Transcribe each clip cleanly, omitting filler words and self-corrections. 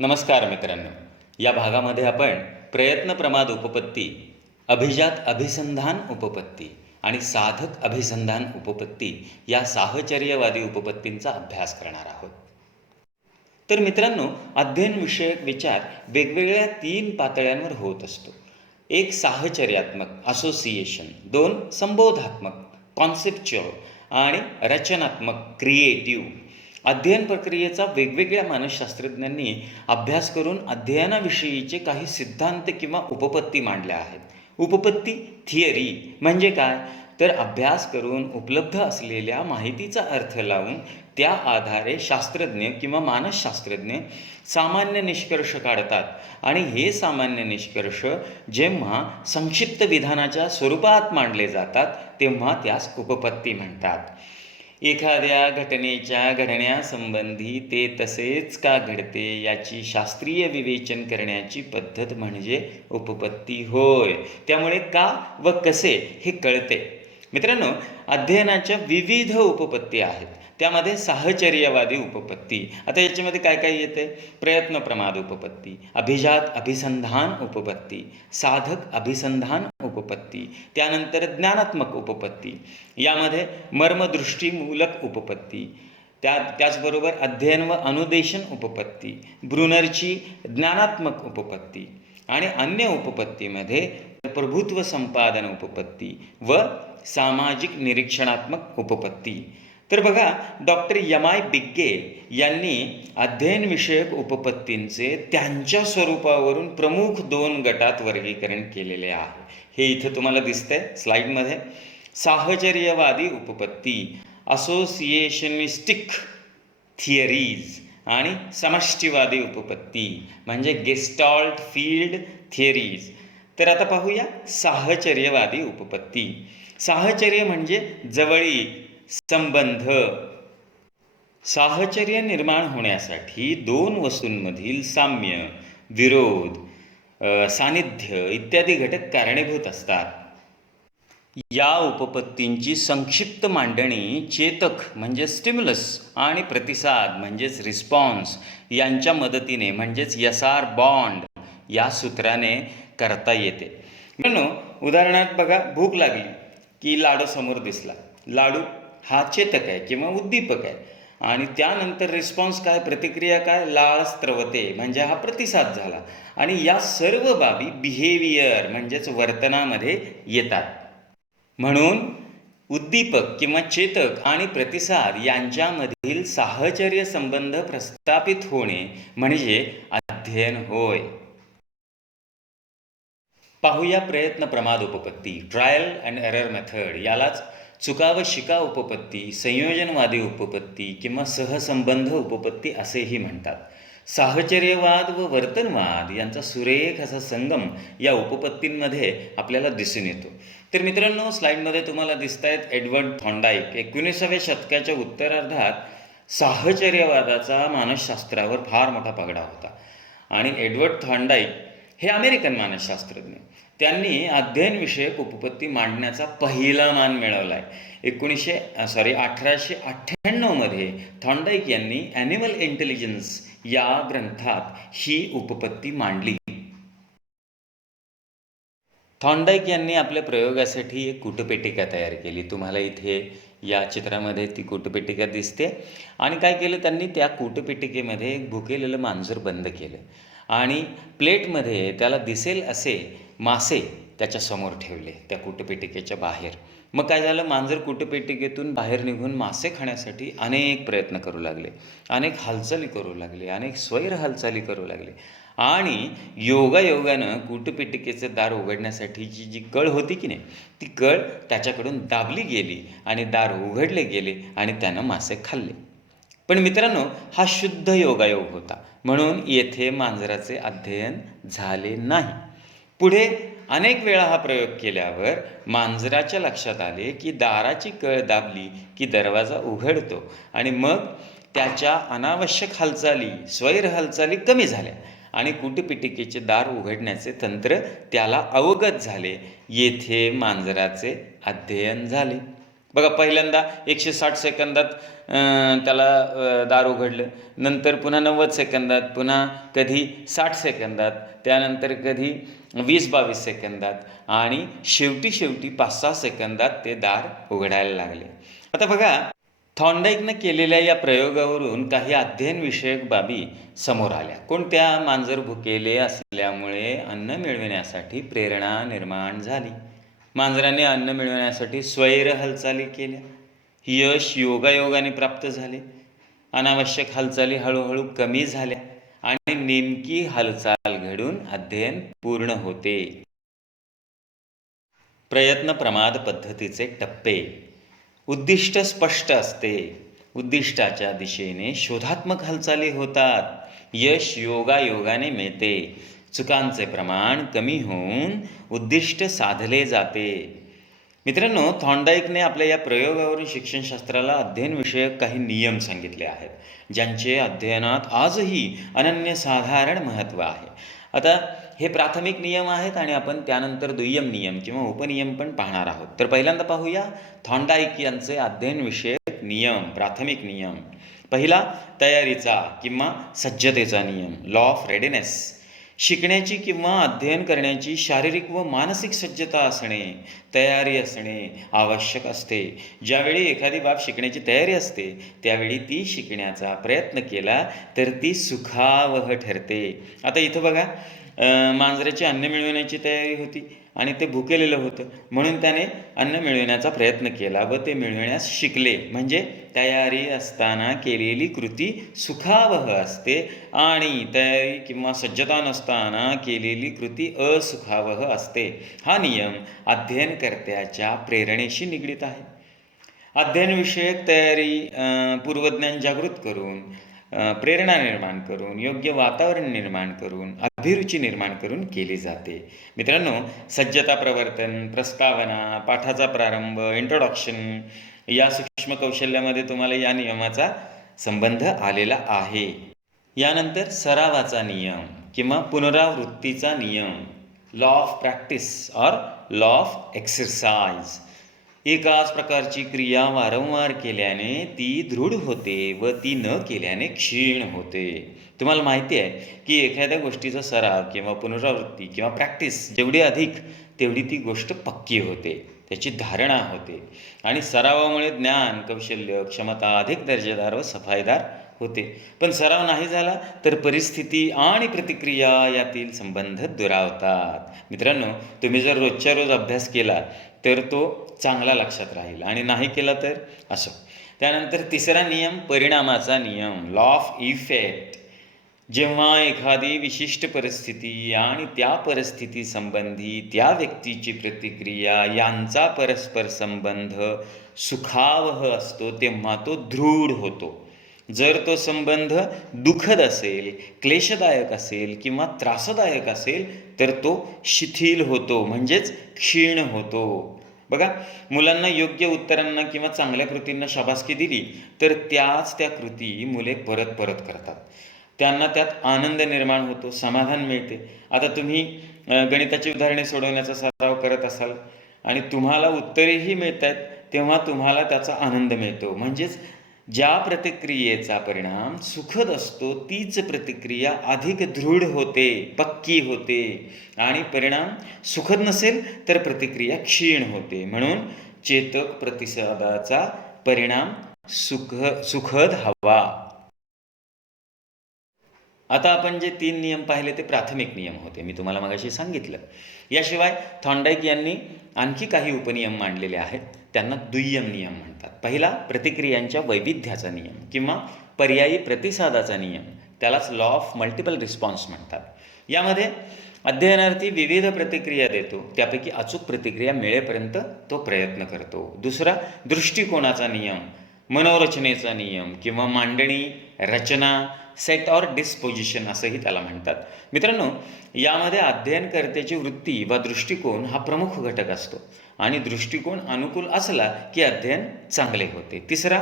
नमस्कार मित्रांनो, या भागामध्ये आपण प्रयत्न प्रमाद उपपत्ती, अभिजात अभिसंधान उपपत्ती आणि साधक अभिसंधान उपपत्ती या साहचर्यवादी उपपत्तींचा अभ्यास करणार आहोत. तर मित्रांनो, अध्ययनविषयक विचार वेगवेगळ्या 3 पातळ्यांवर होत असतो. एक साहचर्यात्मक असोसिएशन, 2 संबोधात्मक कॉन्सेप्च्युअल आणि रचनात्मक क्रिएटिव्ह. अध्ययन प्रक्रियेचा वेगवेगळ्या मानसशास्त्रज्ञांनी अभ्यास करून अध्ययनाविषयीचे काही सिद्धांत किंवा उपपत्ती मांडल्या आहेत. उपपत्ती थिअरी म्हणजे काय, तर अभ्यास करून उपलब्ध असलेल्या माहितीचा अर्थ लावून त्या आधारे शास्त्रज्ञ किंवा मानसशास्त्रज्ञ सामान्य निष्कर्ष काढतात आणि हे सामान्य निष्कर्ष जेव्हा संक्षिप्त विधानाच्या स्वरूपात मांडले जातात तेव्हा त्यास उपपत्ती म्हणतात. एखाद्या घटनेच्या घडण्यासंबंधी ते तसेच का घडते याची शास्त्रीय विवेचन करण्याची पद्धत म्हणजे उपपत्ती होय. त्यामुळे का व कसे हे कळते. मित्रांनो, अध्ययनाच्या विविध उपपत्ती आहेत. त्यामध्ये साहचर्यवादी उपपत्ती, आता याच्यामध्ये काय काय येते, प्रयत्न प्रमाद उपपत्ती, अभिजात अभिसंधान उपपत्ती, साधक अभिसंधान उपपत्ती, त्यानंतर ज्ञानात्मक उपपत्ती, यामध्ये मर्मदृष्टीमूलक उपपत्ती, त्याचबरोबर अध्ययन व अनुदेशन उपपत्ती, ब्रुनरची ज्ञानात्मक उपपत्ती आणि अन्य उपपत्तीमध्ये प्रभुत्व संपादन उपपत्ती व सामाजिक निरीक्षणात्मक उपपत्ती. तर बघा, डॉक्टर एम.आय. बिग्गे यांनी अध्ययनविषयक उपपत्तींचे त्यांच्या स्वरूपावरून प्रमुख 2 गटात वर्गीकरण केलेले आहे. हे इथे तुम्हाला दिसतंय स्लाईडमध्ये. साहचर्यवादी उपपत्ती, असोसिएशनिस्टिक थिअरीज आणि समष्टीवादी उपपत्ती म्हणजे गेस्टाल्ट फील्ड थिअरीज. तर आता पाहूया साहचर्यवादी उपपत्ती. साहचर्य म्हणजे जवळीक, संबंध. साहचर्य निर्माण होण्यासाठी 2 वस्तूंमधील साम्य, विरोध, सानिध्य इत्यादी घटक कारणीभूत असतात. या उपपत्तींची संक्षिप्त मांडणी चेतक म्हणजे स्टिम्युलस आणि प्रतिसाद म्हणजेच रिस्पॉन्स यांच्या मदतीने म्हणजेच एस.आर. बॉन्ड या सूत्राने करता येते. म्हणून उदाहरणार्थ बघा, भूक लागली की लाडू समोर दिसला. लाडू हा चेतक आहे किंवा उद्दीपक आहे आणि त्यानंतर रिस्पॉन्स काय, प्रतिक्रिया काय, लाळ स्त्रवते म्हणजे हा प्रतिसाद झाला. आणि या सर्व बाबी बिहेवियर म्हणजेच वर्तनामध्ये येतात. म्हणून उद्दीपक किंवा चेतक आणि प्रतिसाद यांच्यामधील साहचर्य संबंध प्रस्थापित होणे म्हणजे अध्ययन होय. पाहूया प्रयत्न प्रमाद उपपत्ती, ट्रायल अँड एरर मेथड. यालाच चुका व शिका उपपत्ती, संयोजनवादी उपपत्ती किंवा सहसंबंध उपपत्ती असेही म्हणतात. साहचर्यवाद व वर्तनवाद यांचा सुरेख असा संगम या उपपत्तींमध्ये आपल्याला दिसून येतो. तर मित्रांनो, स्लाईडमध्ये तुम्हाला दिसत आहेत एडवर्ड थॉर्नडाईक. 19व्या शतकाच्या उत्तरार्धात साहचर्यवादाचा मानसशास्त्रावर फार मोठा पगडा होता आणि एडवर्ड थॉर्नडाईक हे अमेरिकन मानसशास्त्रज्ञ. त्यांनी अध्ययनविषयक उपपत्ती मांडण्याचा पहिला मान मिळवला आहे. 1898मध्ये थॉर्नडाईक यांनी ॲनिमल इंटेलिजन्स या ग्रंथात ही उपपत्ती मांडली. थॉर्नडाईक यांनी आपल्या प्रयोगासाठी एक कूटपेटिका तयार केली. तुम्हाला इथे या चित्रामध्ये ती कूटपेटिका दिसते. आणि काय केलं त्यांनी, त्या कूटपेटिकेमध्ये एक भुकेलेलं मांजर बंद केलं आणि प्लेटमध्ये त्याला दिसेल असे मासे त्याच्यासमोर ठेवले त्या कूटपेटिकेच्या बाहेर. मग काय झालं, मांजर कूटपेटिकेतून बाहेर निघून मासे खाण्यासाठी अनेक प्रयत्न करू लागले, अनेक हालचाली करू लागले, अनेक स्वैर हालचाली करू लागले आणि योगायोगानं कूटपेटिकेचं दार उघडण्यासाठीची जी कळ होती की नाही, ती कळ त्याच्याकडून दाबली गेली आणि दार उघडले गेले आणि त्यानं मासे खाल्ले. पण मित्रांनो, हा शुद्ध योगायोग होता म्हणून येथे मांजराचे अध्ययन झाले नाही. पुढे अनेक वेळा हा प्रयोग केल्यावर मांजराच्या लक्षात आले की दाराची कळ दाबली की दरवाजा उघडतो आणि मग त्याच्या अनावश्यक हालचाली, स्वैर हालचाली कमी झाल्या आणि कूटपेटिकेचे दार उघडण्याचे तंत्र त्याला अवगत झाले. येथे मांजराचे अध्ययन झाले. बघा, पहिल्यांदा 160 सेकंदात त्याला दार उघडलं, नंतर पुन्हा 90 सेकंदात, पुन्हा कधी 60 सेकंदात, त्यानंतर कधी 20-22 सेकंदात आणि शेवटी 5-6 सेकंदात ते दार उघडायला लागले. आता बघा, थॉर्नडाईकनं केलेल्या या प्रयोगावरून काही अध्ययनविषयक बाबी समोर आल्या. कोणत्या? मांजर भुकेले असल्यामुळे अन्न मिळविण्यासाठी प्रेरणा निर्माण झाली. मांजराने अन्न मिळवण्यासाठी स्वैर हालचाली केल्या. यश योगायोगाने प्राप्त झाले. अनावश्यक हालचाली हळूहळू कमी झाल्या आणि नेमकी हालचाल घडून अध्ययन पूर्ण होते. प्रयत्न प्रमाद पद्धतीचे टप्पे. उद्दिष्ट स्पष्ट असते. उद्दिष्टाच्या दिशेने शोधात्मक हालचाली होतात. यश योगायोगाने मिळते. चुकांचे प्रमाण कमी होऊन उद्दिष्ट साधले जाते. मित्रांनो, थॉर्नडाईकने आपल्या या प्रयोगावरून शिक्षणशास्त्राला अध्ययनविषयक काही नियम सांगितले आहेत, ज्यांचे अध्ययनात आजही अनन्यसाधारण महत्त्व आहे. आता हे प्राथमिक नियम आहेत आणि आपण त्यानंतर दुय्यम नियम किंवा उपनियम पण पाहणार आहोत. तर पहिल्यांदा पाहूया थॉर्नडाईक यांचे अध्ययनविषयक नियम, प्राथमिक नियम. पहिला, तयारीचा किंवा सज्जतेचा नियम, लॉ ऑफ रेडीनेस. शिकण्याची किंवा अध्ययन करण्याची शारीरिक व मानसिक सज्जता असणे, तयारी असणे आवश्यक असते. ज्यावेळी एखादी बाब शिकण्याची तयारी असते, त्यावेळी ती शिकण्याचा प्रयत्न केला तर ती सुखावह ठरते. आता इथं बघा, मांजराची अन्न मिळवण्याची तयारी होती आणि ते भुकेलेलं होतं, म्हणून त्याने अन्न मिळवण्याचा प्रयत्न केला व ते मिळवण्यास शिकले. म्हणजे तयारी असताना केलेली कृती सुखावह असते आणि तयारी किंवा सज्जता नसताना केलेली कृती असुखावह असते. हा नियम अध्ययनकर्त्याच्या प्रेरणेशी निगडीत आहे. अध्ययनविषयक तयारी पूर्वज्ञान जागृत करून, प्रेरणा निर्माण करून, योग्य वातावरण निर्माण करून, अभिरुची निर्माण करून केली जाते. मित्रांनो, सज्जता प्रवर्तन, प्रस्तावना, पाठाचा प्रारंभ, इंट्रोडक्शन या सूक्ष्म कौशल्यामध्ये तुम्हाला या नियमाचा संबंध आलेला आहे. यानंतर सरावाचा नियम किंवा पुनरावृत्तीचा नियम, law of practice or law of exercise. एकाच प्रकारची क्रिया वारंवार केल्याने ती दृढ होते व ती न केल्याने क्षीण होते. तुम्हाला माहिती आहे की एखाद्या गोष्टीचा सराव किंवा पुनरावृत्ती किंवा प्रॅक्टिस जेवढी अधिक, तेवढी ती गोष्ट पक्की होते, त्याची धारणा होते आणि सरावामुळे ज्ञान, कौशल्य, क्षमता अधिक दर्जेदार व सफाईदार होते. पण सराव नाही झाला तर परिस्थिती आणि प्रतिक्रिया यातील संबंध दुरावतात. मित्रांनो, तुम्ही जर रोजच्या रोज अभ्यास केला तर तो चांगला लक्षात राहील आणि नाही केला तर असं. त्यानंतर तिसरा नियम, परिणामाचा नियम, लॉ ऑफ इफेक्ट. जेव्हा एखादी विशिष्ट परिस्थिती आणि त्या परिस्थितीसंबंधी त्या व्यक्तीची प्रतिक्रिया यांचा परस्पर संबंध सुखावह असतो, तेव्हा तो दृढ होतो. जर तो संबंध दुःखद असेल, क्लेशदायक असेल किंवा त्रासदायक असेल तर तो शिथिल होतो, म्हणजेच क्षीण होतो. बघा, मुलांना योग्य उत्तरांना किंवा चांगल्या कृतींना शाबासकी दिली तर त्या कृती मुले परत करतात. त्यांना त्यात आनंद निर्माण होतो, समाधान मिळते. आता तुम्ही गणिताची उदाहरणे सोडवण्याचा सराव करत असाल आणि तुम्हाला उत्तरेही मिळत आहेत, तेव्हा तुम्हाला त्याचा आनंद मिळतो. म्हणजेच ज्या प्रतिक्रियेचा परिणाम सुखद असतो तीच प्रतिक्रिया अधिक दृढ होते, पक्की होते आणि परिणाम सुखद नसेल तर प्रतिक्रिया क्षीण होते. म्हणून चेतक प्रतिसादाचा परिणाम सुखद हवा. आता आपण जे 3 नियम पाहिले ते प्राथमिक नियम होते, मी तुम्हाला मगाशी सांगितलं. याशिवाय थॉर्नडाईक यांनी आणखी काही उपनियम मांडलेले आहेत, त्यांना दुय्यम नियम म्हणतात. पहिला, प्रतिक्रियांच्या वैविध्याचा नियम किंवा पर्यायी प्रतिसादाचा नियम, त्यालाच लॉ ऑफ मल्टिपल रिस्पॉन्स म्हणतात. यामध्ये अध्ययनार्थी विविध प्रतिक्रिया देतो, त्यापैकी अचूक प्रतिक्रिया मिळेपर्यंत तो प्रयत्न करतो. दुसरा, दृष्टिकोनाचा नियम, मनोरचनेचा नियम किंवा मांडणी, रचना, सेट ऑर डिस्पोजिशन असंही त्याला म्हणतात. मित्रांनो, यामध्ये अध्ययनकर्त्याची वृत्ती वा दृष्टिकोन हा प्रमुख घटक असतो आणि दृष्टिकोन अनुकूल असला की अध्ययन चांगले होते. तिसरा,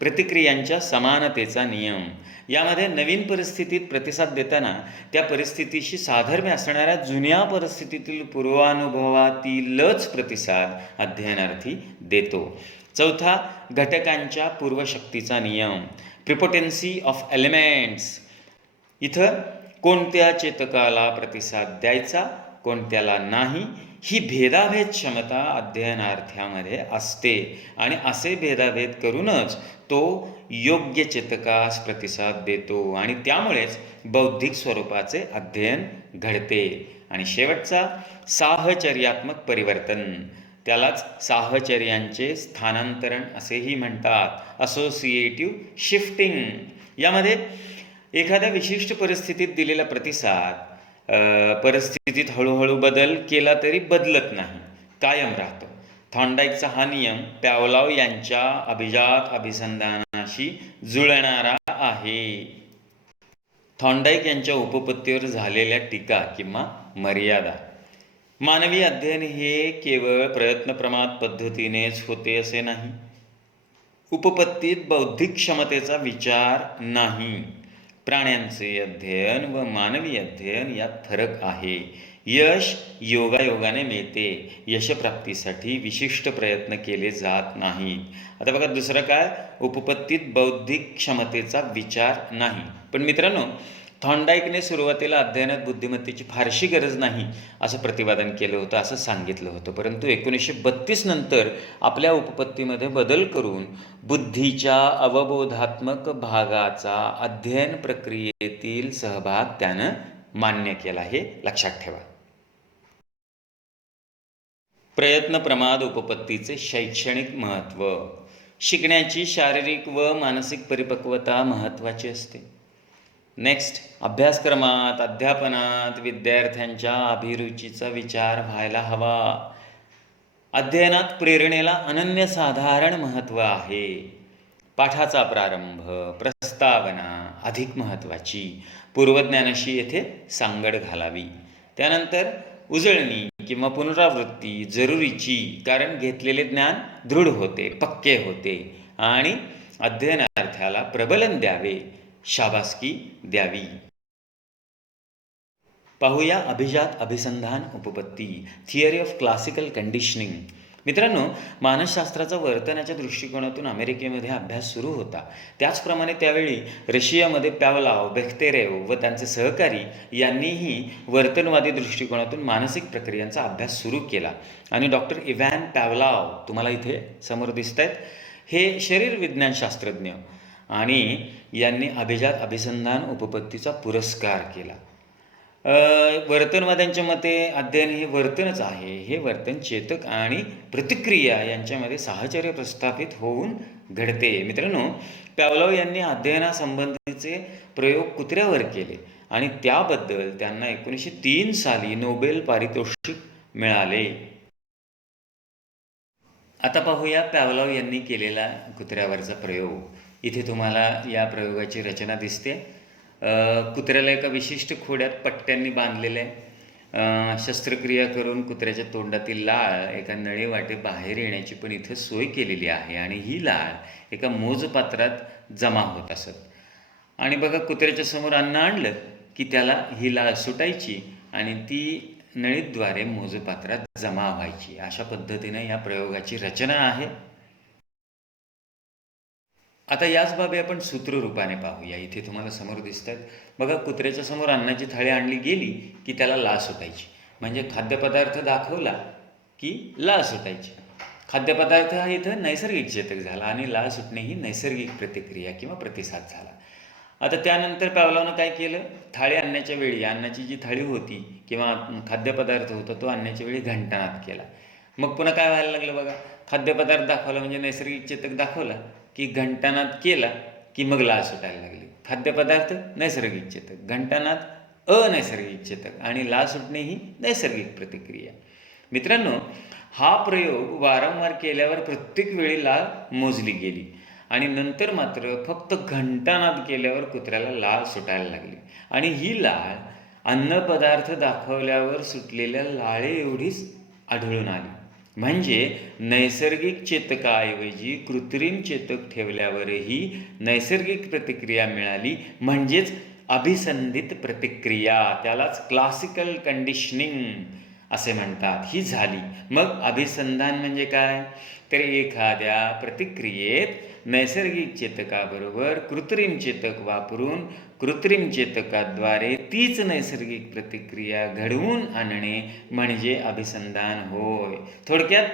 प्रतिक्रियांच्या समानतेचा नियम. यामध्ये नवीन परिस्थितीत प्रतिसाद देताना त्या परिस्थितीशी साधर्म्य असणाऱ्या जुन्या परिस्थितीतील पूर्वानुभवातीलच प्रतिसाद अध्ययनार्थी देतो. चौथा, घटकांच्या पूर्वशक्तीचा नियम, प्रिपोटेन्सी ऑफ एलिमेंट्स. इथं कोणत्या चेतकाला प्रतिसाद द्यायचा, कोणत्याला नाही, ही भेदाभेद क्षमता अध्ययनार्थ्यामध्ये असते आणि असे भेदाभेद करूनच तो योग्य चेतकास प्रतिसाद देतो आणि त्यामुळेच बौद्धिक स्वरूपाचे अध्ययन घडते. आणि शेवटचा, साहचर्यात्मक परिवर्तन, त्यालाच साहचर्यांचे स्थानांतरण असेही म्हणतात, असोसिएटिव्ह शिफ्टिंग. यामध्ये एखाद्या विशिष्ट परिस्थितीत दिलेला प्रतिसाद परिस्थितीत हळूहळू बदल केला तरी बदलत नाही, कायम राहतो. थॉर्नडाईकचा हा नियम पॅवलॉव यांच्या अभिजात अभिसंधानाशी जुळणारा आहे. थॉर्नडाईक यांच्या उपपत्तीवर झालेल्या टीका किंवा मर्यादा. मानवी अध्ययन हे केवळ प्रयत्नप्रमाद पद्धतीनेच होते असे नाही. उपपत्तीत बौद्धिक क्षमतेचा विचार नाही. प्राण्यांचे अध्ययन व मानवी अध्ययन यात फरक आहे. यश योगायोगाने मिळते. यशप्राप्तीसाठी विशिष्ट प्रयत्न केले जात नाहीत. आता बघा दुसरं काय, उपपत्तीत बौद्धिक क्षमतेचा विचार नाही. पण मित्रांनो, थॉर्नडाईकने सुरुवातीला अध्ययनात बुद्धिमत्तेची फारशी गरज नाही असं प्रतिपादन केलं होतं, असं सांगितलं होतं. परंतु 1932 नंतर आपल्या उपपत्तीमध्ये बदल करून बुद्धीच्या अवबोधात्मक भागाचा अध्ययन प्रक्रियेतील सहभाग त्यानं मान्य केला, हे लक्षात ठेवा. प्रयत्न प्रमाद उपपत्तीचे शैक्षणिक महत्त्व. शिकण्याची शारीरिक व मानसिक परिपक्वता महत्त्वाची असते. नेक्स्ट, अभ्यासक्रमात अध्यापनात विद्यार्थ्यांच्या अभिरुचीचा विचार व्हायला हवा. अध्ययनात प्रेरणेला अनन्यसाधारण महत्त्व आहे. पाठाचा प्रारंभ, प्रस्तावना अधिक महत्त्वाची. पूर्वज्ञानाशी येथे सांगड घालावी. त्यानंतर उजळणी किंवा पुनरावृत्ती जरुरीची, कारण घेतलेले ज्ञान दृढ होते, पक्के होते. आणि अध्ययनार्थ्याला प्रबलन द्यावे, शाबासकी द्यावी. पाहूया अभिजात अभिसंधान उपपत्ती, थिअरी ऑफ क्लासिकल कंडिशनिंग. मित्रांनो, मानसशास्त्राचा वर्तनाच्या दृष्टिकोनातून अमेरिकेमध्ये अभ्यास सुरू होता. त्याचप्रमाणे त्यावेळी रशियामध्ये पॅवलॉव, बेख्तेरेव व त्यांचे सहकारी यांनीही वर्तनवादी दृष्टिकोनातून मानसिक प्रक्रियांचा अभ्यास सुरू केला. आणि डॉक्टर इव्हॅन पॅवलॉव तुम्हाला इथे समोर दिसत आहेत, हे शरीरविज्ञानशास्त्रज्ञ, आणि यांनी अभिजात अभिसंधान उपपत्तीचा पुरस्कार केला. वर्तनवाद्यांच्या मते अध्ययन हे वर्तनच आहे. हे वर्तन चेतक आणि प्रतिक्रिया यांच्यामध्ये साहचर्य प्रस्थापित होऊन घडते. मित्रांनो, पॅवलॉव यांनी अध्ययनासंबंधीचे प्रयोग कुत्र्यावर केले आणि त्याबद्दल त्यांना 1903 साली नोबेल पारितोषिक मिळाले. आता पाहूया पॅवलॉव यांनी केलेला कुत्र्यावरचा प्रयोग. इथे तुम्हाला या प्रयोगाची रचना दिसते. कुत्र्याला एका विशिष्ट खोड्यात पट्ट्यांनी बांधलेले आहे. शस्त्रक्रिया करून कुत्र्याच्या तोंडातील लाळ एका नळीवाटे बाहेर येण्याची पण इथं सोय केलेली आहे आणि ही लाळ एका मोजपात्रात जमा होत असत. आणि बघा, कुत्र्याच्या समोर अन्न आणलं की त्याला ही लाळ सुटायची आणि ती नळीद्वारे मोजपात्रात जमा व्हायची. अशा पद्धतीने या प्रयोगाची रचना आहे. आता याच बाबी आपण सूत्ररूपाने पाहूया. इथे तुम्हाला समोर दिसत आहेत बघा, कुत्र्याच्या समोर अन्नाची थाळी आणली गेली की त्याला लाळ सुटायची. म्हणजे खाद्यपदार्थ दाखवला की लाळ सुटायची. खाद्यपदार्थ हा इथं नैसर्गिक चेतक झाला आणि लाळ सुटणे ही नैसर्गिक प्रतिक्रिया किंवा प्रतिसाद झाला. आता त्यानंतर पॅवलॉवनं काय केलं, थाळी आणण्याच्या वेळी अन्नाची जी थाळी होती किंवा खाद्यपदार्थ होता तो आणण्याच्या वेळी घंटानाद केला. मग पुन्हा काय व्हायला लागलं बघा, खाद्यपदार्थ दाखवला म्हणजे नैसर्गिक चेतक दाखवला की घंटानाद केला की मग लाळ सुटायला लागली. खाद्यपदार्थ नैसर्गिक चेतक, घंटानाद अनैसर्गिक चेतक आणि लाळ सुटणे ही नैसर्गिक प्रतिक्रिया. मित्रांनो, हा प्रयोग वारंवार केल्यावर प्रत्येक वेळी लाळ मोजली गेली आणि नंतर मात्र फक्त घंटानाद केल्यावर कुत्र्याला लाळ सुटायला लागली. आणि ही लाळ अन्नपदार्थ दाखवल्यावर सुटलेल्या लाळे एवढीच आढळून आली. म्हणजे नैसर्गिक चेतकाऐवजी कृत्रिम चेतक ठेवल्यावरही नैसर्गिक प्रतिक्रिया मिळाली, म्हणजेच अभिसंधित प्रतिक्रिया. त्यालाच क्लासिकल कंडिशनिंग असे म्हणतात. ही झाली. मग अभिसंधान म्हणजे काय? तर एखाद्या प्रतिक्रियेत नैसर्गिक चेतकाबरोबर कृत्रिम चेतक वापरून कृत्रिम चेतकाद्वारे तीच नैसर्गिक प्रतिक्रिया घडवून आणणे म्हणजे अभिसंधान होय. थोडक्यात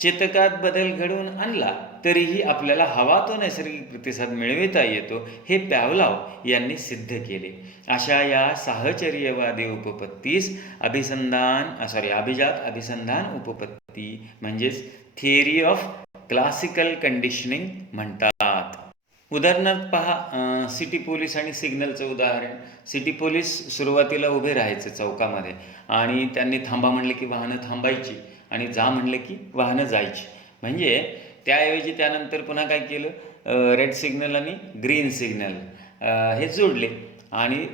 चेतकात बदल घडवून आणला तरीही आपल्याला हवा तो नैसर्गिक प्रतिसाद मिळविता येतो, हे पॅवलॉव यांनी सिद्ध केले. अशा या साहचर्यवादी उपपत्तीस अभिजात अभिसंधान उपपत्ती म्हणजेच थिअरी ऑफ क्लासिकल कंडिशनिंग म्हणतात. उदाहरणार्थ पहा, सिटी पोलीस आणि सिग्नलचं उदाहरण. सिटी पोलीस सुरुवातीला उभे राहायचे चौकामध्ये आणि त्यांनी थांबा म्हणले की वाहनं थांबायची आणि जा म्हणले की वाहनं जायची. म्हणजे त्याऐवजी त्यानंतर पुन्हा काय केलं, रेड सिग्नल आणि ग्रीन सिग्नल हे जोडले आणि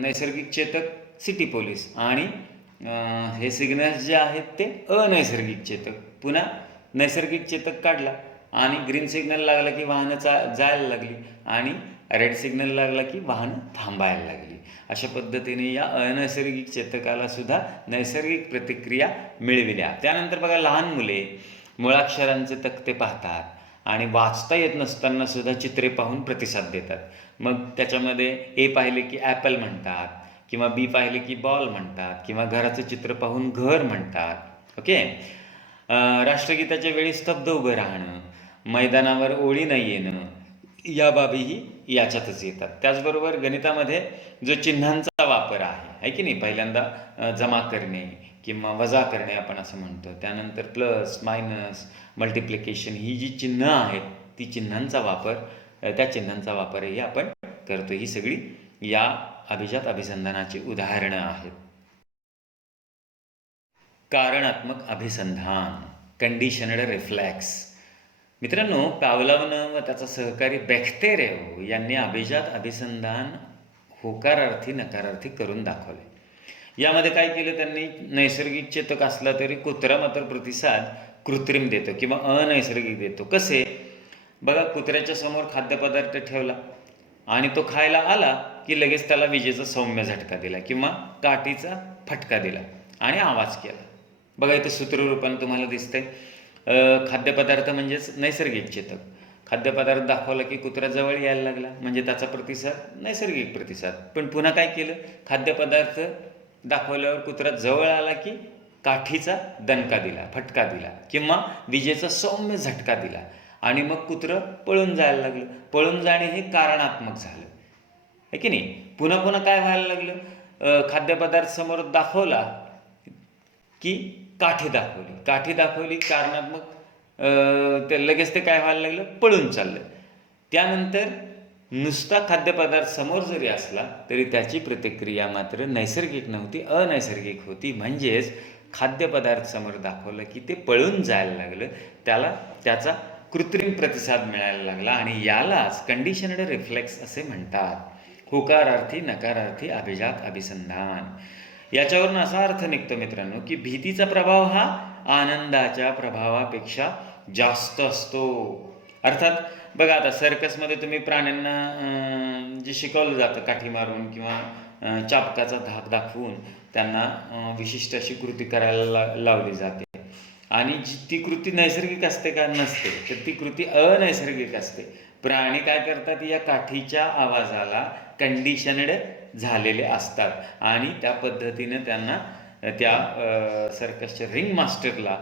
नैसर्गिक चेतक सिटी पोलीस आणि हे सिग्नल्स जे आहेत ते अनैसर्गिक चेतक. पुन्हा नैसर्गिक चेतक काढला आणि ग्रीन सिग्नल लागला की वाहनं जायला लागली आणि रेड सिग्नल लागला की वाहनं थांबायला लागली. अशा पद्धतीने या अनैसर्गिक चेतकाला सुद्धा नैसर्गिक प्रतिक्रिया मिळविल्या. त्यानंतर बघा, लहान मुले मुळाक्षरांचे तक्ते पाहतात आणि वाचता येत नसताना सुद्धा चित्रे पाहून प्रतिसाद देतात. मग त्याच्यामध्ये ए पाहिले की ॲपल म्हणतात किंवा बी पाहिले की बॉल म्हणतात किंवा घराचं चित्र पाहून घर म्हणतात. ओके. राष्ट्रगीताच्या वेळी स्तब्ध उभं राहणं, मैदानावर ओळी न येणं, या बाबीही याच्यातच येतात. त्याचबरोबर गणितामध्ये जो चिन्हांचा वापर आहे की नाही, पहिल्यांदा जमा करणे किंवा वजा करणे आपण असं म्हणतो, त्यानंतर प्लस मायनस मल्टिप्लिकेशन, ही जी चिन्ह आहेत ती चिन्हांचा वापर, त्या चिन्हांचा वापरही आपण करतो. ही सगळी या अभिजात अभिसंधानाची उदाहरणं आहेत. कारणात्मक अभिसंधान, कंडिशनड रिफ्लेक्स. मित्रांनो, पॅवलॉवनं व त्याचा सहकारी बेख्तेरेव यांनी अभिजात अभिसंधान होकारार्थी नकारार्थी करून दाखवले. यामध्ये काय केलं त्यांनी, नैसर्गिक चेतक असला तरी कुत्रा मात्र प्रतिसाद कृत्रिम देतो किंवा अनैसर्गिक देतो. कसे? बघा, कुत्र्याच्या समोर खाद्यपदार्थ ठेवला आणि तो खायला आला की लगेच त्याला विजेचा सौम्य झटका दिला किंवा काठीचा फटका दिला आणि आवाज केला. बघा, इथं सूत्ररूपानं तुम्हाला दिसतंय. खाद्यपदार्थ म्हणजेच नैसर्गिक चेतक. खाद्यपदार्थ दाखवला की कुत्रा जवळ यायला लागला म्हणजे त्याचा प्रतिसाद नैसर्गिक प्रतिसाद. पण पुन्हा काय केलं, खाद्यपदार्थ दाखवल्यावर कुत्रा जवळ आला की काठीचा दणका दिला, फटका दिला किंवा विजेचा सौम्य झटका दिला आणि मग कुत्रं पळून जायला लागलं. पळून जाणे हे कारणात्मक झालं, आहे की नाही. पुन्हा पुन्हा काय व्हायला लागलं, खाद्यपदार्थ समोर दाखवला की काठी दाखवली कारणात्मक, ते लगेच ते काय व्हायला लागलं, पळून चाललं. त्यानंतर नुसता खाद्यपदार्थ समोर जरी असला तरी त्याची प्रतिक्रिया मात्र नैसर्गिक नव्हती, अनैसर्गिक होती. म्हणजेच खाद्यपदार्थ समोर दाखवलं की ते पळून जायला लागलं, त्याचा कृत्रिम प्रतिसाद मिळायला लागला आणि यालाच कंडिशनड रिफ्लेक्स असे म्हणतात. होकारार्थी नकारार्थी अभिजात अभिसंधान. याच्यावरून असा अर्थ निघतो मित्रांनो की भीतीचा प्रभाव हा आनंदाच्या प्रभावापेक्षा जास्त असतो. अर्थात बघा, आता सर्कसमध्ये तुम्ही प्राण्यांना जे शिकवलं जातं काठी मारून किंवा चाबकाचा धाक दाखवून त्यांना विशिष्ट अशी कृती करायला लावली जाते आणि ती कृती नैसर्गिक असते का? नसते. तर ती कृती अनैसर्गिक असते. प्राणी काय करतात, या काठीच्या आवाजाला कंडिशनड झालेले असतात आणि त्या पद्धतीने त्यांना त्या सर्कसच्या रिंग मास्टरला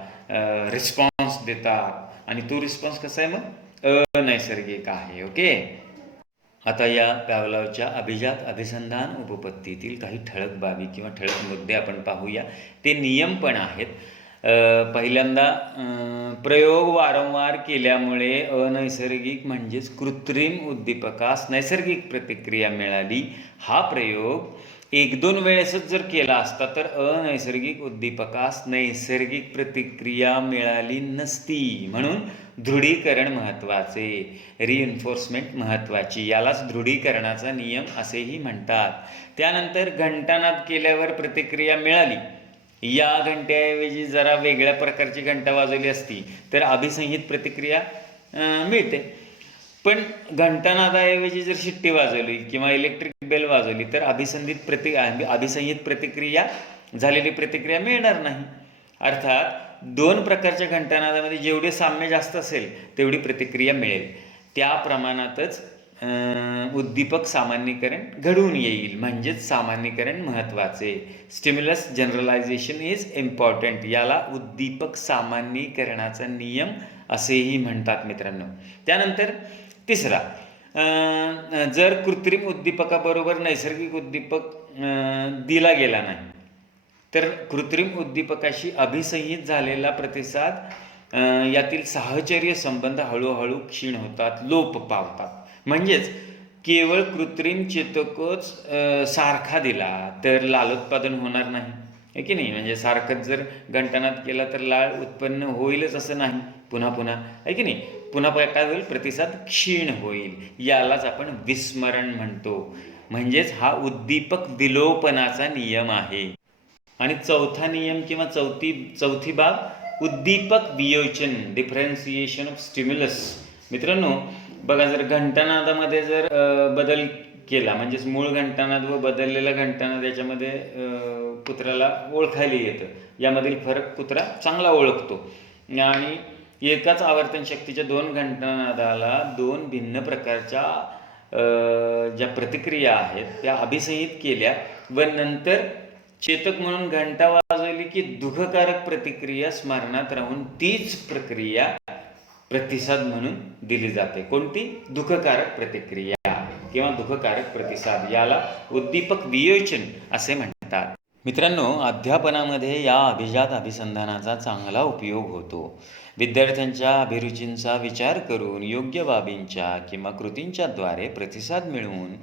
रिस्पॉन्स देतात आणि तो रिस्पॉन्स कसा आहे, मग अनैसर्गिक आहे. ओके. आता या पॅवलॉवच्या अभिजात अभिसंधान उपपत्तीतील काही ठळक बाबी किंवा ठळक मुद्दे आपण पाहूया. ते नियम पण आहेत. पहिल्यांदा, प्रयोग वारंवार केल्यामुळे अनैसर्गिक म्हणजेच कृत्रिम उद्दीपकास नैसर्गिक प्रतिक्रिया मिळाली. हा प्रयोग 1-2 वेळेसच जर केला असता तर अनैसर्गिक उद्दीपकास नैसर्गिक प्रतिक्रिया मिळाली नसती. म्हणून दृढीकरण महत्त्वाचे, रिइन्फोर्समेंट महत्त्वाची. यालाच दृढीकरणाचा नियम असेही म्हणतात. त्यानंतर घंटानाद केल्यावर प्रतिक्रिया मिळाली. या घंट्याऐवजी जरा वेगळ्या प्रकारची घंटा वाजवली असती तर अभिसंहित प्रतिक्रिया मिळते. पण घंटानादाऐवजी जर शिट्टी वाजवली किंवा इलेक्ट्रिक बेल वाजवली तर अभिसंहित प्रतिक्रिया झालेली प्रतिक्रिया मिळणार नाही. अर्थात दोन प्रकारच्या घंटानादामध्ये जेवढे साम्य जास्त असेल तेवढी प्रतिक्रिया मिळेल. त्या प्रमाणातच उद्दीपक सामान्यीकरण घडून येईल. म्हणजेच सामान्यीकरण महत्त्वाचे. Stimulus generalization is important. याला उद्दीपक सामान्यीकरणाचा नियम असेही म्हणतात मित्रांनो. त्यानंतर तिसरा, जर कृत्रिम उद्दीपकाबरोबर नैसर्गिक उद्दीपक दिला गेला नाही तर कृत्रिम उद्दीपकाशी अभिसंहित झालेला प्रतिसाद यातील साहचर्य संबंध हळूहळू क्षीण होतात, लोप पावतात. म्हणजेच केवळ कृत्रिम चेतकच सारखा दिला तर लालोत्पादन होणार नाही, आहे की नाही. म्हणजे सारखंच जर घंटानाद केला तर लाळ उत्पन्न होईलच असं नाही, पुन्हा पुन्हा, आहे की नाही. पुन्हा काय होईल, प्रतिसाद क्षीण होईल. यालाच आपण विस्मरण म्हणतो. म्हणजेच हा उद्दीपक विलोपनाचा नियम आहे. आणि चौथा नियम किंवा चौथी बाब उद्दीपक वियोचन, डिफरन्सिएशन ऑफ स्टिम्युलस. मित्रांनो बघा, जर घंटानादामध्ये जर बदल केला, म्हणजेच मूळ घंटानाद व बदललेला घंटानाद याच्यामध्ये कुत्र्याला ओळखायला येतं. यामधील फरक कुत्रा चांगला ओळखतो. आणि एकाच आवर्तन शक्तीच्या दोन घंटानादाला दोन भिन्न प्रकारच्या ज्या प्रतिक्रिया आहेत त्या अभिसंहित केल्या व नंतर चेतक म्हणून घंटा वाजवली की दुःखकारक प्रतिक्रिया स्मरणात राहून तीच प्रक्रिया प्रतिसाद म्हणून दिली जाते. कोणती? दुःखकारक प्रतिक्रिया किंवा दुःखकारक प्रतिसाद. याला उद्दीपक वियोचन असे म्हणतात. मित्रांनो, अध्यापनामध्ये या अभिजात अभिसंधानाचा चांगला उपयोग होतो. विद्यार्थ्यांच्या अभिरुचींचा विचार करून योग्य बाबींच्या किंवा कृतींच्या द्वारे प्रतिसाद मिळवून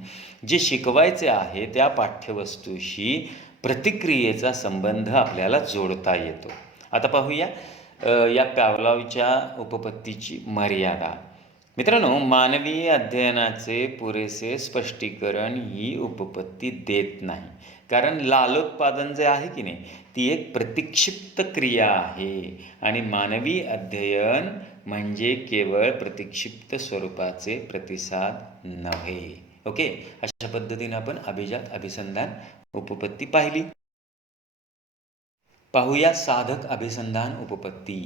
जे शिकवायचे आहे त्या पाठ्यवस्तूशी प्रतिक्रियेचा संबंध आपल्याला जोडता येतो. आता पाहूया या पावलावच्या उपपत्तीची मर्यादा. मित्रांनो, मानवी अध्ययनाचे पुरेसे स्पष्टीकरण ही उपपत्ती देत नाही. कारण लालोत्पादन जे आहे की नाही, ती एक प्रतिक्षिप्त क्रिया आहे आणि मानवी अध्ययन म्हणजे केवळ प्रतिक्षिप्त स्वरूपाचे प्रतिसाद नव्हे. ओके, अशा पद्धतीने आपण अभिजात अभिसंधान उपपत्ती पाहिली. पाहूया साधक अभिसंधान उपपत्ती.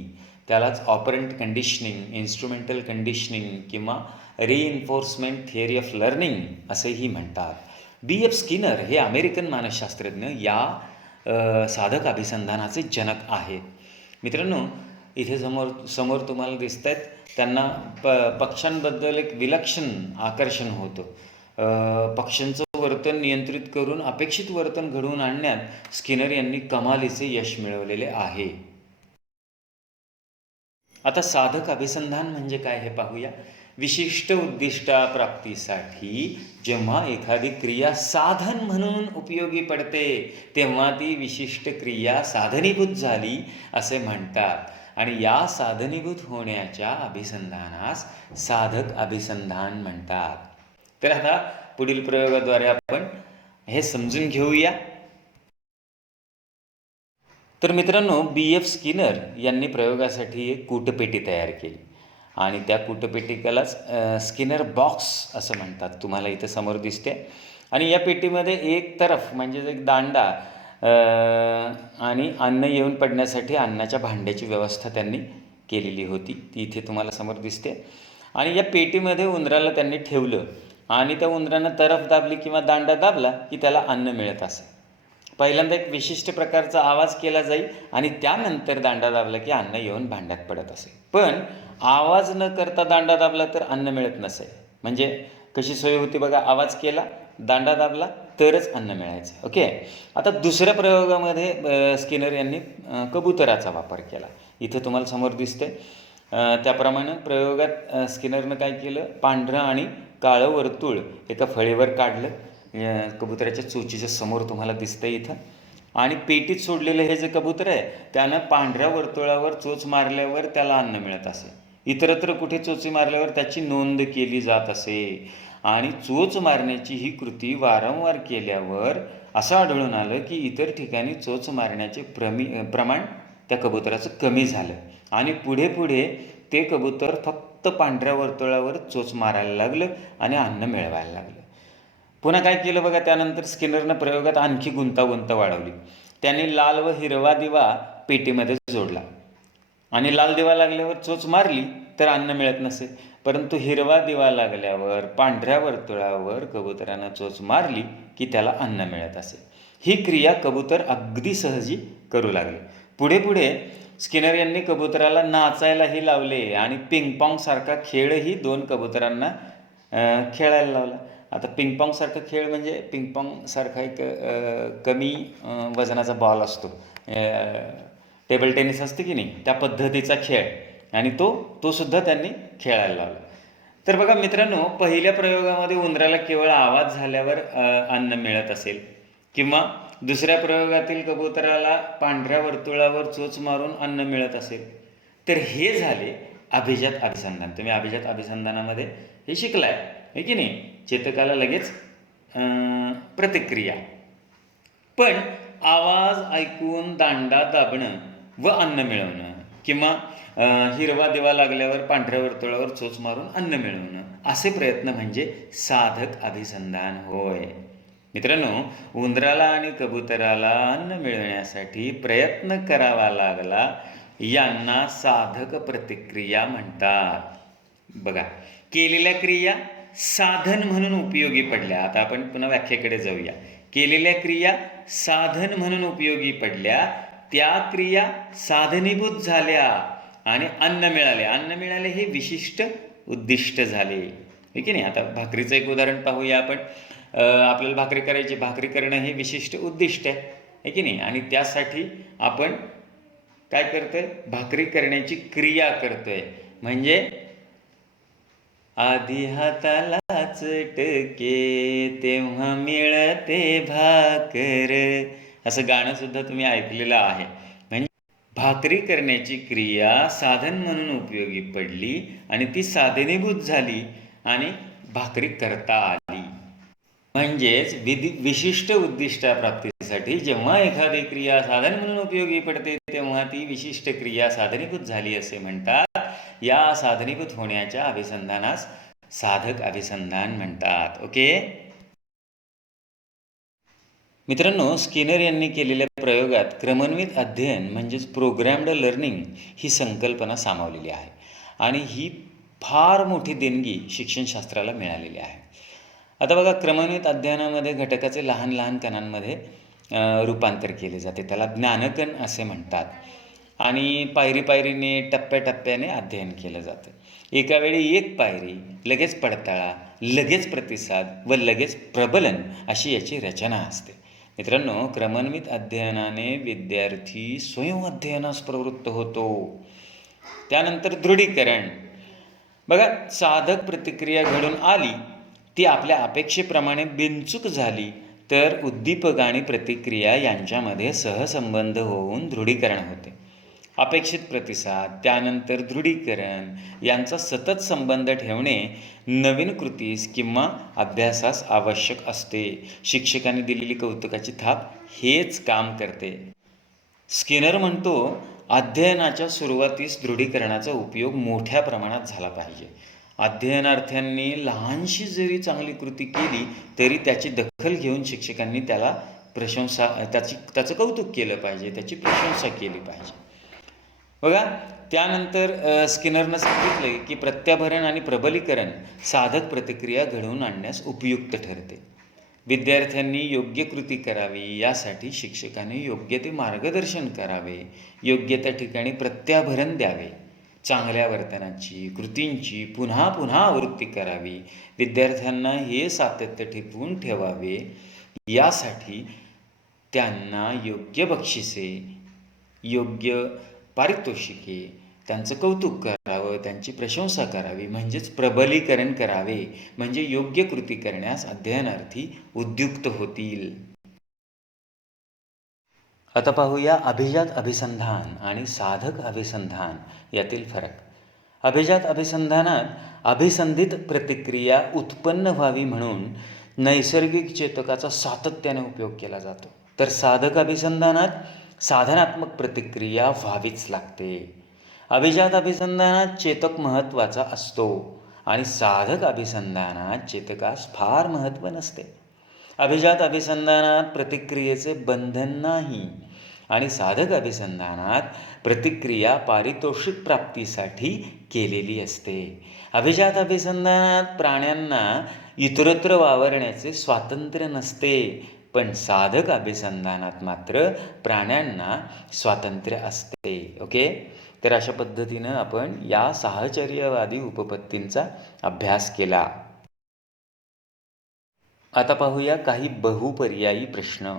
त्यालाच ऑपरंट कंडिशनिंग, इन्स्ट्रुमेंटल कंडिशनिंग किंवा रिइन्फोर्समेंट थिअरी ऑफ लर्निंग असेही म्हणतात. B.F. स्किनर हे अमेरिकन मानसशास्त्रज्ञ या साधक अभिसंधानाचे जनक आहेत. मित्रांनो, इथे समोर तुम्हाला दिसत आहेत, त्यांना पक्ष्यांबद्दल एक विलक्षण आकर्षण होतं. पक्ष्यांचं वर्तन नियंत्रित करून अपेक्षित वर्तन घडवून आणण्यात स्किनर यांनी कमालीचे यश मिळवलेले आहे. आता साधक अभिसंधान म्हणजे काय हे पाहूया. विशिष्ट उद्दिष्टाप्राप्तीसाठी जेव्हा एखादी क्रिया साधन म्हणून उपयोगी पडते तेव्हा ती विशिष्ट क्रिया साधनीभूत झाली असे म्हणतात. आणि या साधनीभूत होण्याच्या अभिसंधानास साधक अभिसंधान म्हणतात. तर आता पुढील प्रयोगाद्वारे आपण हे समजून घेऊया. तर मित्रांनो, B.F. स्किनर यांनी प्रयोगासाठी एक कूटपेटी तयार केली आणि त्या कूटपेटिकेलाच स्किनर बॉक्स असं म्हणतात. तुम्हाला इथं समोर दिसते. आणि या पेटीमध्ये एक तरफ म्हणजे एक दांडा आणि अन्न येऊन पडण्यासाठी अन्नाच्या भांड्याची व्यवस्था त्यांनी केलेली होती. ती इथे तुम्हाला समोर दिसते. आणि या पेटीमध्ये उंदराला त्यांनी ठेवलं आणि त्या उंदरानं तरफ दाबली किंवा दांडा दाबला की त्याला अन्न मिळत असे. पहिल्यांदा एक विशिष्ट प्रकारचा आवाज केला जाईल आणि त्यानंतर दांडा दाबला की अन्न येऊन भांड्यात पडत असे. पण आवाज न करता दांडा दाबला तर अन्न मिळत नसे. म्हणजे कशी सोय होती बघा, आवाज केला, दांडा दाबला तरच अन्न मिळायचं. ओके, आता दुसऱ्या प्रयोगामध्ये स्किनर यांनी कबुतराचा वापर केला. इथे तुम्हाला समोर दिसते. त्याप्रमाणे प्रयोगात स्किनरनं काय केलं, पांढरं आणि काळं वर्तुळ एका फळीवर काढलं. कबुतराच्या चोचीच्या समोर तुम्हाला दिसतं इथं. आणि पेटीत सोडलेलं हे जे कबूतर आहे त्यानं पांढऱ्या वर्तुळावर चोच मारल्यावर त्याला अन्न मिळत असे. इतरत्र कुठे चोची मारल्यावर त्याची नोंद केली जात असे. आणि चोच मारण्याची ही कृती वारंवार केल्यावर असं आढळून आलं की इतर ठिकाणी चोच मारण्याचे प्रमाण त्या कबुतराचं कमी झालं आणि पुढे पुढे ते कबूतर फक्त पांढऱ्या वर्तुळावर चोच मारायला लागलं आणि अन्न मिळवायला लागलं. पुन्हा काय केलं बघा, त्यानंतर स्किनरनं प्रयोगात आणखी गुंतागुंत वाढवली. त्याने लाल व हिरवा दिवा पेटीमध्ये जोडला आणि लाल दिवा लागल्यावर चोच मारली तर अन्न मिळत नसे, परंतु हिरवा दिवा लागल्यावर पांढऱ्या वर्तुळावर कबुतरानं चोच मारली की त्याला अन्न मिळत असे. ही क्रिया कबूतर अगदी सहजी करू लागले. पुढे पुढे स्किनर यांनी कबुतराला नाचायलाही लावले आणि पिंगपॉंगसारखा खेळही दोन कबुतरांना खेळायला लावला. आता पिंगपॉंगसारखा खेळ म्हणजे पिंगपॉंगसारखा एक कमी वजनाचा बॉल असतो, टेबल टेनिस असते की नाही, त्या पद्धतीचा खेळ, आणि तो सुद्धा त्यांनी खेळायला लावला. तर बघा मित्रांनो, पहिल्या प्रयोगामध्ये उंदराला केवळ आवाज झाल्यावर अन्न मिळत असेल, किंवा दुसऱ्या प्रयोगातील कबुतराला पांढऱ्या वर्तुळावर चोच मारून अन्न मिळत असेल, तर हे झाले अभिजात अभिसंधान. तुम्ही अभिजात अभिसंधानामध्ये हे शिकलाय आहे की नाही, चेतकाला लगेच प्रतिक्रिया. पण आवाज ऐकून दांडा दाबणं व अन्न मिळवणं, किंवा हिरवा दिवा लागल्यावर पांढऱ्या वर्तुळावर चोच मारून अन्न मिळवणं, असे प्रयत्न म्हणजे साधक अभिसंधान होय. मित्रांनो, उंदराला आणि कबुतराला अन्न मिळवण्यासाठी प्रयत्न करावा लागला, यांना साधक प्रतिक्रिया म्हणतात. बघा, केलेल्या क्रिया साधन म्हणून उपयोगी पडल्या. आता आपण पुन्हा व्याख्येकडे जाऊया. केलेल्या क्रिया साधन म्हणून उपयोगी पडल्या, त्या क्रिया साधनीभूत झाल्या आणि अन्न मिळाले. अन्न मिळाले हे विशिष्ट उद्दिष्ट झाले, आहे की नाही. आता भाकरीचं एक उदाहरण पाहूया आपण. आपल्याला भाकरी करायची, भाकरी करणं हे विशिष्ट उद्दिष्ट आहे की नाही, आणि त्यासाठी आपण काय करतोय, भाकरी करण्याची क्रिया करतोय. म्हणजे आधी हाताला चटके तेव्हा मिळते भाकर, असं गाणं सुद्धा तुम्ही ऐकलेलं आहे. म्हणजे भाकरी करण्याची क्रिया साधन म्हणून उपयोगी पडली आणि ती साधनीभूत झाली आणि भाकरी करता आली. म्हणजेच विशिष्ट उद्दिष्टाप्राप्तीसाठी जेव्हा एखादी क्रिया साधन म्हणून उपयोगी पडते तेव्हा ती विशिष्ट क्रिया साधनीभूत झाली असे म्हणतात. या साधनीभूत होण्याच्या अभिसंधानास साधक अभिसंधान म्हणतात. ओके मित्रांनो, स्किनर यांनी केलेल्या प्रयोगात क्रमन्वित अध्ययन म्हणजेच प्रोग्रॅम्ड लर्निंग ही संकल्पना सामावलेली आहे, आणि ही फार मोठी देणगी शिक्षणशास्त्राला मिळालेली आहे. आता बघा, क्रमन्वित अध्ययनामध्ये घटकाचे लहान लहान कणांमध्ये रूपांतर केले जाते, त्याला ज्ञानकण असे म्हणतात, आणि पायरी पायरीने टप्प्याटप्प्याने अध्ययन केलं जातं. एका वेळी एक पायरी, लगेच पडताळा, लगेच प्रतिसाद व लगेच प्रबलन अशी याची रचना असते. मित्रांनो, क्रमन्वित अध्ययनाने विद्यार्थी स्वयं अध्ययनास प्रवृत्त होतो. त्यानंतर दृढीकरण. बघा, साधक प्रतिक्रिया घडून आली, ती आपल्या अपेक्षेप्रमाणे बिनचूक झाली तर उद्दीपक आणि प्रतिक्रिया यांच्यामध्ये सहसंबंध होऊन दृढीकरण होते. अपेक्षित प्रतिसाद, त्यानंतर दृढीकरण यांचा सतत संबंध ठेवणे नवीन कृतीस किंवा अभ्यासास आवश्यक असते. शिक्षकांनी दिलेली कौतुकाची थाप हेच काम करते. स्किनर म्हणतो, अध्ययनाच्या सुरुवातीस दृढीकरणाचा उपयोग मोठ्या प्रमाणात झाला पाहिजे. अध्ययनार्थ्यांनी लहानशी जरी चांगली कृती केली तरी त्याची दखल घेऊन शिक्षकांनी त्याला त्याचं कौतुक केलं पाहिजे, त्याची प्रशंसा केली पाहिजे. बघा, त्यानंतर स्किनरनं सांगितले की प्रत्याभरण आणि प्रबलीकरण साधक प्रतिक्रिया घडवून आणण्यास उपयुक्त ठरते. विद्यार्थ्यांनी योग्य कृती करावी यासाठी शिक्षकांनी योग्य ते मार्गदर्शन करावे, योग्य त्या ठिकाणी प्रत्याभरण द्यावे, चांगल्या वर्तनाची, कृतींची पुन्हा पुन्हा आवृत्ती करावी, विद्यार्थ्यांना हे सातत्य टिकवून ठेवावे, यासाठी त्यांना योग्य बक्षिसे, योग्य पारितोषिके, त्यांचं कौतुक करावं, त्यांची प्रशंसा करावी, म्हणजेच प्रबलीकरण करावे, म्हणजे योग्य कृती करण्यास अध्ययनार्थी उद्युक्त होतील. आता पाहूया अभिजात अभिसंधान आणि साधक अभिसंधान यातील फरक. अभिजात अभिसंधानात अभिसंधित प्रतिक्रिया उत्पन्न व्हावी म्हणून नैसर्गिक चेतकाचा सातत्याने उपयोग केला जातो, तर साधक अभिसंधानात साधनात्मक प्रतिक्रिया व्हावीच लागते. अभिजात अभिसंधानात चेतक महत्त्वाचा असतो आणि साधक अभिसंधानात चेतकास फार महत्त्व नसते. अभिजात अभिसंधानात प्रतिक्रियेचे बंधन नाही, आणि साधक अभिसंधानात प्रतिक्रिया पारितोषिक प्राप्तीसाठी केलेली असते. अभिजात अभिसंधानात प्राण्यांना इतरत्र वावरण्याचे स्वातंत्र्य नसते, पण साधक अभिसंधानात मात्र प्राण्यांना स्वातंत्र्य असते. ओके, तर अशा पद्धतीनं आपण या साहचर्यवादी उपपत्तींचा अभ्यास केला. आता पाहूया काही बहुपर्यायी प्रश्न.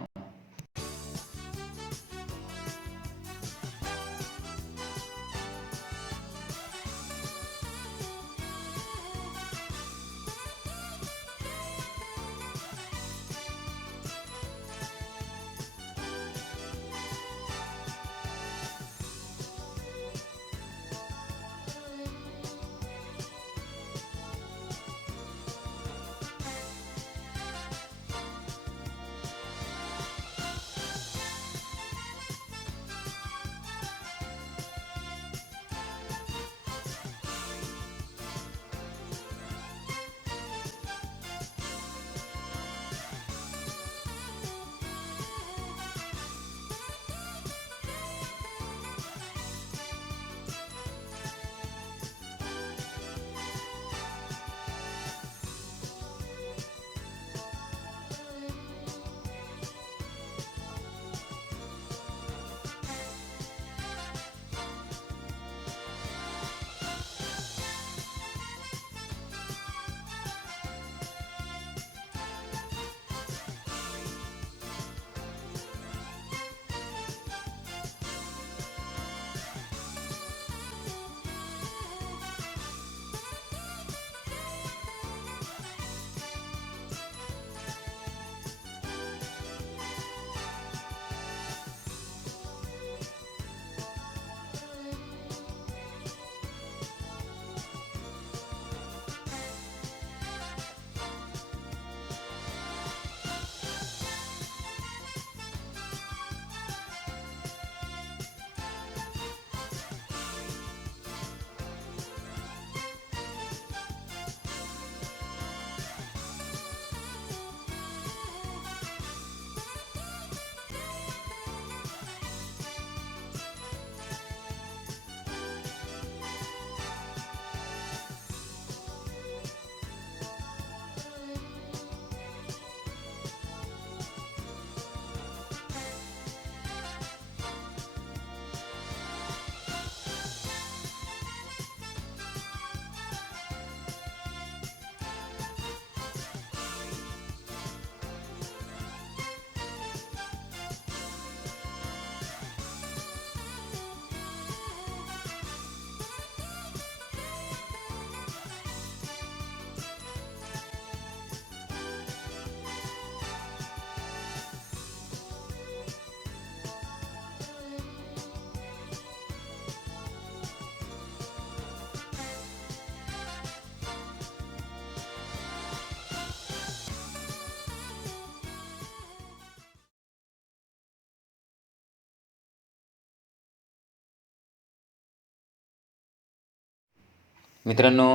मित्रांनो,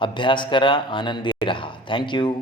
अभ्यास करा, आनंदी राहा. थँक्यू.